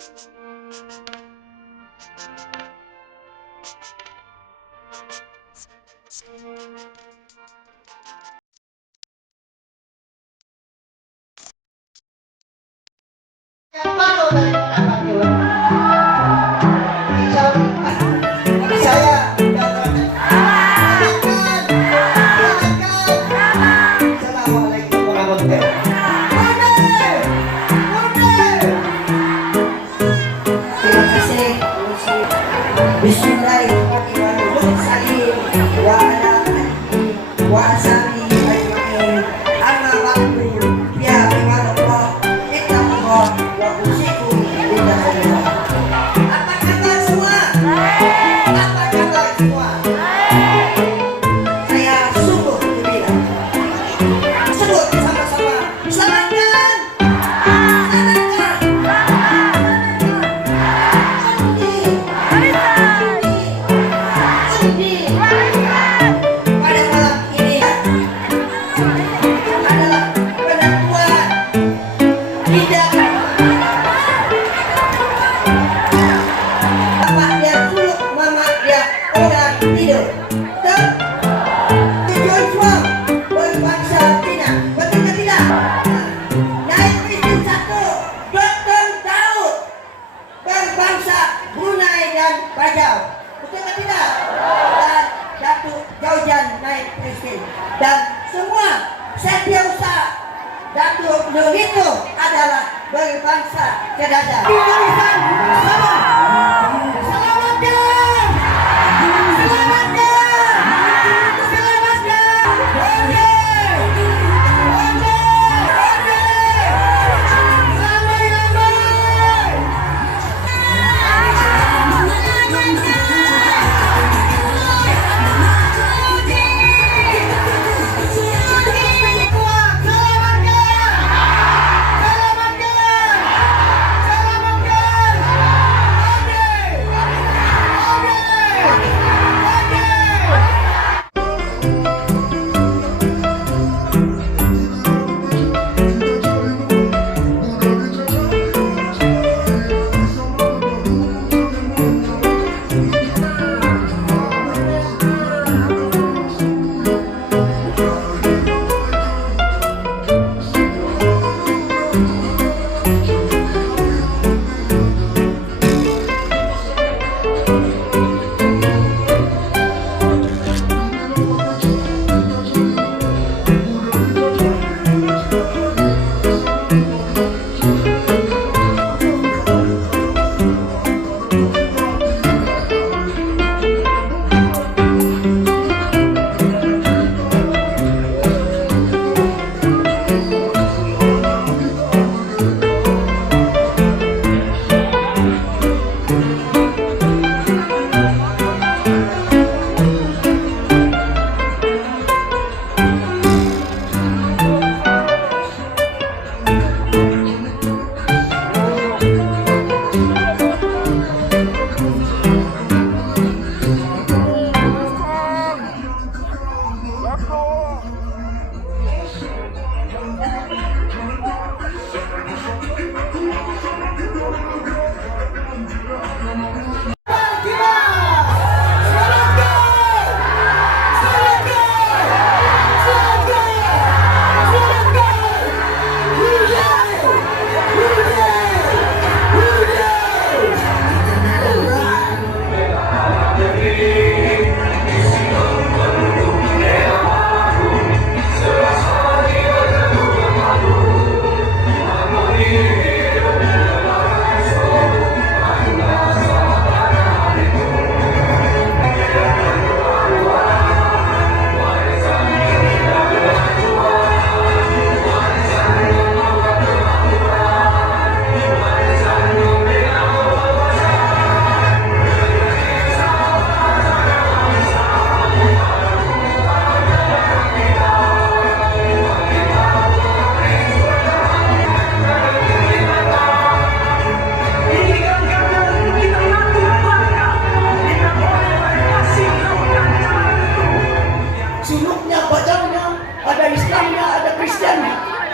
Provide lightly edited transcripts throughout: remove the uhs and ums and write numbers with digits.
Yang baru dari Pak Dewan. Saya Assalamualaikum warahmatullahi wabarakatuh. Terima kasih. Bismillahirrahmanirrahim. Wa ala alihi wa ashabihi ajma'in. Amma ba'du. Ya ibadallah, ittaqullah wa usikum bittaqwallah. Apa kabar semua? Apa kabar semua? Saya sungguh gembira. Sebut bersama-sama. Selamatkan. Pada malam ini adalah penentuan tidak bapak dia suluk, mama dia orang tidur. Tujuan suam berbangsa Cina, betul ke tidak? Naik Prinsip 1 Dr. Daud berbangsa Brunei dan Bajau, betul ke tidak? Dan Datuk Jaujan naik Presiden dan semua setiausaha Datuk Nur itu adalah berbangsa Kedada. Selamatkan! Selamatkan! Selamatkan!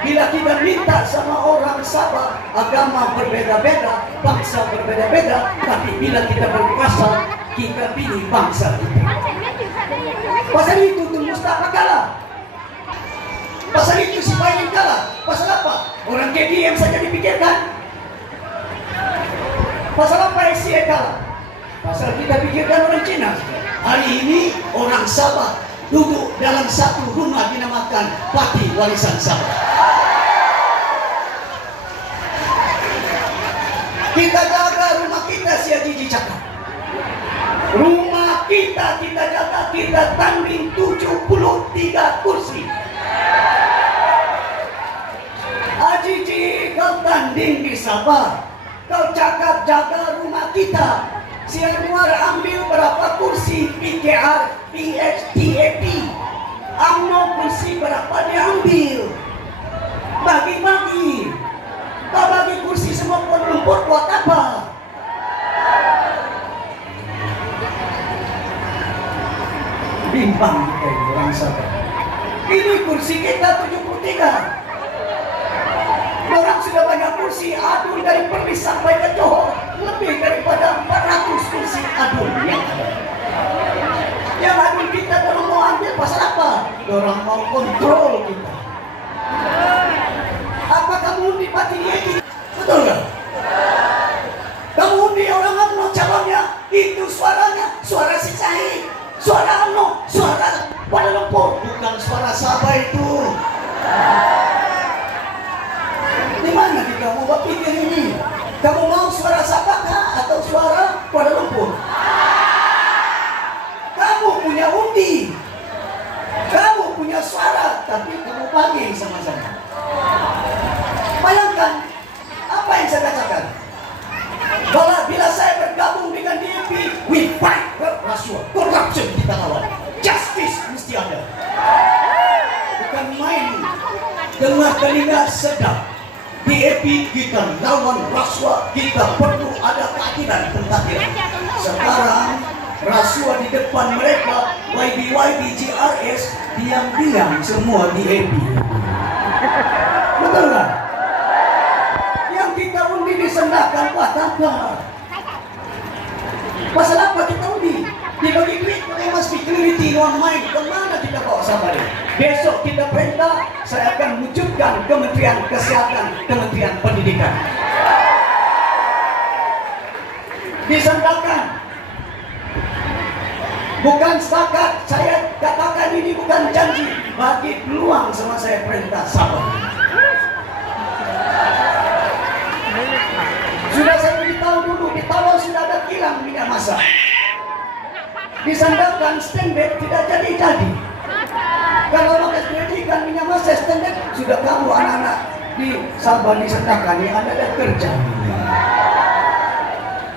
Bila kita minta sama orang Sabah, agama berbeda-beda, bangsa berbeda-beda, tapi bila kita berkuasa, kita pilih bangsa kita. Pasal itu Tun Mustafa kalah. Pasal itu si Biden kalah. Pasal apa? Orang KDM saja dipikirkan. Pasal apa SCA kalah? Pasal kita pikirkan orang Cina. Hari ini orang Sabah duduk dalam satu rumah dinamakan Parti Warisan Sabah. Kita jaga rumah kita, si Haji cakap. Rumah kita jaga, kita tanding 73 kursi. Haji, kau tanding di Sabah, kau cakap jaga rumah kita. Si Anwar ambil berapa kursi PKR, PHTAP, UMNO kursi berapa diambil? Bagi-bagi. Kau bagi kursi semua Lumpur buat apa? Bimbang kita ini orang Sabah. Ini kursi kita 73. Orang sudah banyak kursi adun dari Perlis sampai ke Johor, lebih daripada 400 kursi adun yang ada. Yang adun kita kalau mau ambil pasal apa? Orang mau kontrol kita. Apa kamu undi parti ini? Betul nggak? Kamu undi orang UMNO calonnya, itu suaranya suara si Syahid, suara UMNO, suara Kuala Lumpur, bukan suara Sabah itu. Di mana kita mau berpikir ini? Kamu mau suara Sabah atau suara Kuala Lumpur? Kamu punya undi, kamu punya suara, tapi kamu bagi sama-sama. Bayangkan apa yang saya katakan. Kalau bila saya bergabung dengan DAP, we fight rasuah, corruption kita lawan. Justice mesti ada. Bukan main dengar telinga sedap. DAP kita lawan rasuah, kita perlu ada keadilan pentadbiran. Sekarang rasuah di depan mereka, YB GRS diam-diam semua DAP. Betul nggak? Yang kita undi disendahkan buat apa? Pasal apa kita undi? Dibagi duit, they must be clarity on mind. Kemana kita bawa Sabah ini? Besok kita perintah, saya akan wujudkan Kementerian Kesehatan, Kementerian Pendidikan. Disendahkan. Bukan setakat, saya katakan ini bukan janji. Bagi peluang sama saya perintah Sabah. Sudah saya beritahu dulu, di Tawau sudah ada kilang minyak masak. Disandarkan standar tidak jadi-jadi. Kalau pakai pendidikan minyak masak standar, sudah kamu anak-anak di Sabah disandarkan, ini Anda ada kerja.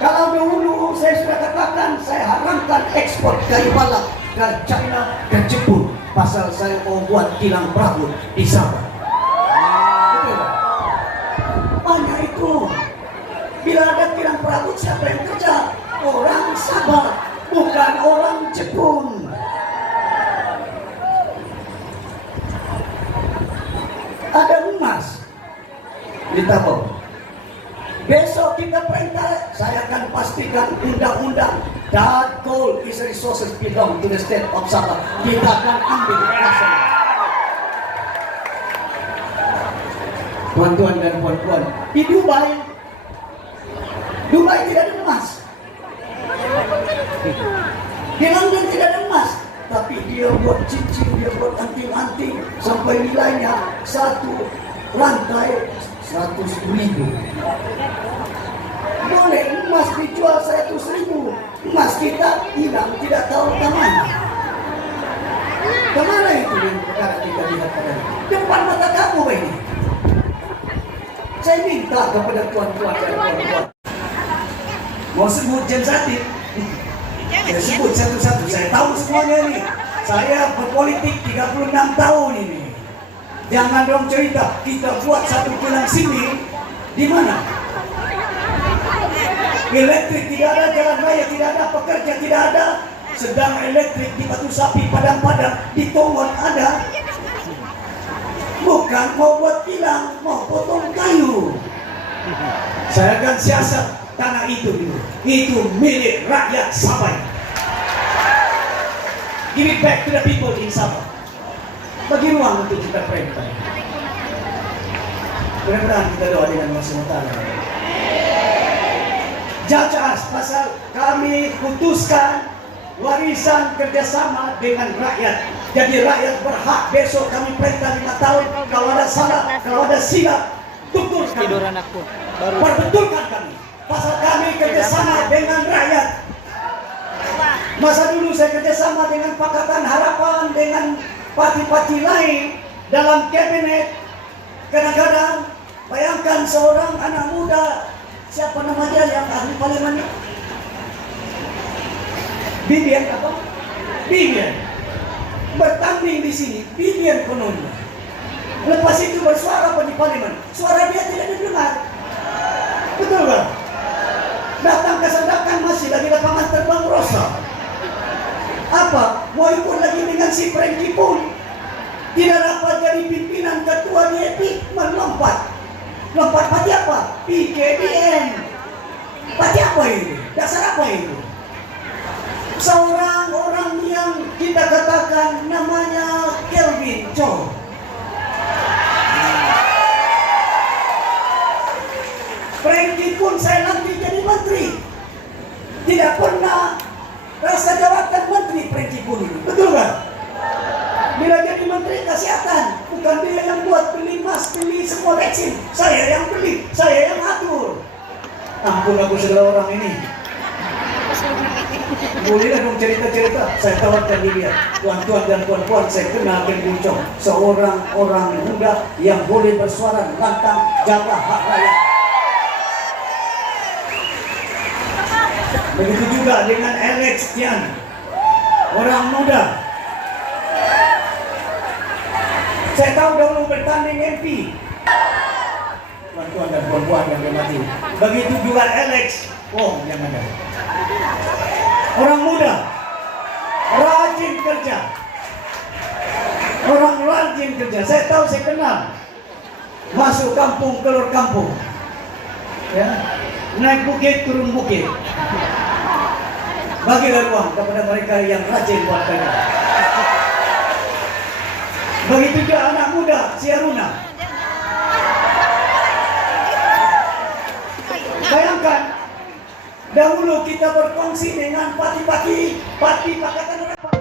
Kalau dulu saya sudah katakan, saya haramkan ekspor kayu balak ke China dan Jepun. Pasal saya mau buat kilang perahu di Sabah. Betul. Banyak itu. Bila ada kilang perahu, siapa yang kerja? Orang Sabah, bukan orang Jepun. Ada emas di Tawau. Besok kita perintah, saya akan pastikan undang-undang that coal is resources belong to the state of Sabah. Kita akan ambil kuasa. Tuan-tuan dan puan-puan, di Dubai tidak ada emas. Di London tidak ada emas. Tapi dia buat cincin, dia buat anting-anting sampai nilainya satu lantai 100.000. Boleh emas dijual 100.000. Emas kita hilang, tidak tahu kemana. Kemana itu yang perkara kita lihat pada depan mata kamu ini. Saya minta kepada tuan-tuan dan puan-puan, mau sebut Jensatid, saya sebut satu-satu. Saya tahu semuanya ini. Saya berpolitik 36 tahun ini. Jangan dong cerita kita buat satu kilang sini di mana? Elektrik tidak ada, jalan raya tidak ada, pekerja tidak ada. Sedang elektrik di Batu Sapi, Padang-Padang, di Towon ada. bukan mau buat kilang, mau potong kayu. Saya akan siasat tanah itu dulu. Itu milik rakyat Sabah. Give it back to the people in Sabah. Bagi ruang untuk kita perintah. Mudah-mudahan kita doa dengan Allah SWT. Judge us pasal kami putuskan warisan kerjasama dengan rakyat. Jadi rakyat berhak besok kami perintah 5 tahun. Kalau ada salah, kalau ada silap, tutur kami. Perbetulkan kami. Pasal kami kerjasama dengan rakyat. Masa dulu saya kerjasama dengan Pakatan Harapan, dengan parti-parti lain dalam kabinet. Kadang-kadang bayangkan seorang anak muda, siapa namanya yang ahli parlemen? Bibian apa? Bibian. Bertanding di sini, Bibian kononnya. Lepas itu bersuara di parlemen, suara dia tidak didengar. Betul kan? Datang ke Sandakan masih lagi lapangan terbang Rosa. Apa? Mau ikut lagi dengan si Frankie pun. Tidak dapat jadi pimpinan ketua DAP, melompat. Lompat parti apa? PKDN. Parti apa itu? Dasar apa itu? Seorang orang yang kita katakan namanya Kelvin Chong. Frankie pun saya nanti jadi menteri. Tidak pernah rasa jabatan menteri Frankie pun ini. Betul kan? Bila jadi menteri kesehatan, bukan dia yang buat beli mas, beli semua vaksin. Saya yang beli, saya yang atur. Ampun aku segala orang ini. Bolehlah dong cerita-cerita. Saya tawarkan dia, tuan-tuan dan puan-puan, saya kenal Ken Buncong, seorang orang muda yang boleh bersuara lantang jaga hak rakyat. Begitu juga dengan Alex Tian, orang muda. Saya tahu dahulu bertanding MP. Tuan-tuan dan puan-puan yang dihormati. Begitu juga Alex Wong yang ada. Orang muda, rajin kerja. Orang rajin kerja. Saya tahu, saya kenal. Masuk kampung, keluar kampung. Ya. Naik bukit, turun bukit. Bagilah ruang kepada mereka yang rajin buat kerja. Begitu juga anak muda, si Aruna. Bayangkan, dahulu kita berkongsi dengan parti Pakatan Harapan.